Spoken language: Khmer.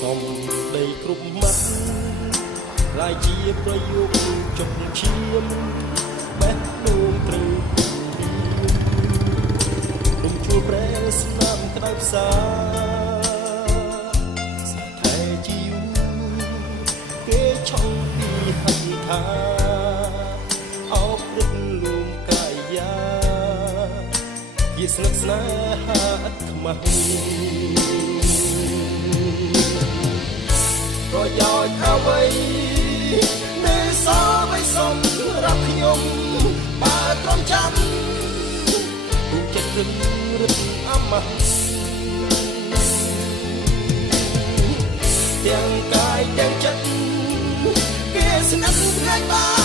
សំដីគ្រប់មាត់ឡាយជាប្រយោគចុកឈាមបេះដូងត្រូវរំជួលប្រែស្នាមក្តៅផ្សាស្ថែជាយូគេឆុងពីហិង្សាអោបរឹកលួងកាយាជាស្និទ្ធស្នេហាអត់ខ្មាស់ប្រយោជន៍អ្វីនៅសល់មិនសមរាប់ខ្ញុំបើត្រង់ចាំពុកចិត្តរឹងរឹកអមះទាំងកាយទាំងចិត្តគេស្និទ្ធស្នេហ៍